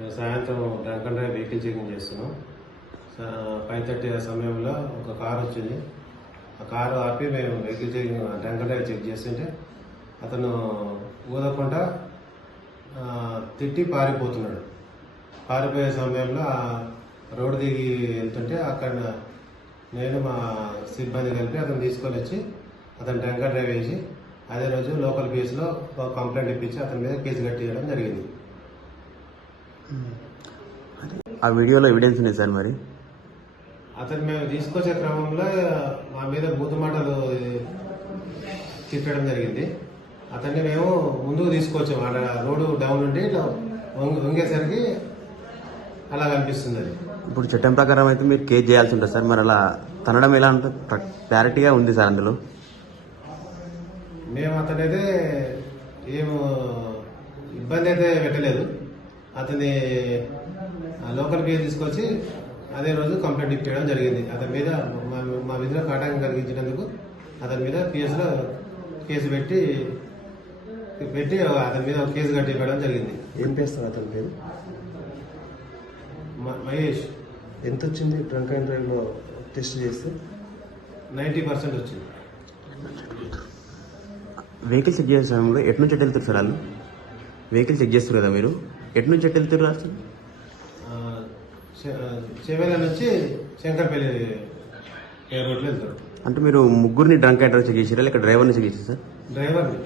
మేము సాయంత్రం drunk and drive vehicle checking చేస్తున్నాం. 5:30 ఆ సమయంలో ఒక కారు వచ్చింది. ఆ కారు ఆపి మేము vehicle checking drunk and drive check చేస్తుంటే అతను ఊదకుండా తిట్టి పారిపోతున్నాడు. పారిపోయే సమయంలో రోడ్డు దిగి వెళ్తుంటే అక్కడ నేను మా సిబ్బంది కలిపి అతను తీసుకొని వచ్చి అతను డ్రంక్ అండ్ డ్రైవ్ వేసి అదే రోజు లోకల్ కేసులో కంప్లైంట్ ఇప్పించి అతని మీద కేసు కట్టించడం జరిగింది. ఆ వీడియోలో ఎవిడెన్స్ ఉంది సార్. మరి అతను మేము తీసుకొచ్చే క్రమంలో మా మీద బూతు మాటలు తిట్టడం జరిగింది. అతన్ని మేము ముందుకు తీసుకొచ్చాము. అక్కడ రోడ్డు డౌన్ ఉండి ఇట్లా వంగేసరికి అలా కనిపిస్తుంది. అది ఇప్పుడు చట్టం ప్రకారం అయితే మీరు కేసు చేయాల్సి ఉంటుంది సార్. మరి అలా తనడం ఎలా అంటే క్లారిటీగా ఉంది సార్. అందులో మేము అతనైతే ఏం ఇబ్బంది అయితే పెట్టలేదు. అతని లోకల్ కేసు తీసుకొచ్చి అదే రోజు కంప్లైంట్ ఇప్పించడం జరిగింది. అతని మీద మా విధులకు ఆటంకం కలిగించినందుకు అతని మీద కేసు పెట్టి అతని మీద కేసు కట్టి ఇవ్వడం జరిగింది. ఏం చేస్తారు అతని పేరు? మహేష్. ఎంత వచ్చింది డ్రంక్ అండ్ డ్రైవ్ లో టెస్ట్ చేస్తే? 90% వచ్చింది. వెహికల్ చెక్ చేసే సమయంలో ఎటు నుంచి ఎటు వెళ్తారు సార్? వాళ్ళు వెహికల్ చెక్ చేస్తారు కదా, మీరు ఎటు నుంచి ఎటు వెళ్తారు సార్? చేవేల నుంచి శంకర్పల్లి రోడ్లో వెళ్తారు. అంటే మీరు ముగ్గురిని డ్రంక్ అండ్ డ్రైవ్ చెక్ చేసారా లేక డ్రైవర్ని చెక్ చేసారు సార్? డ్రైవర్ని.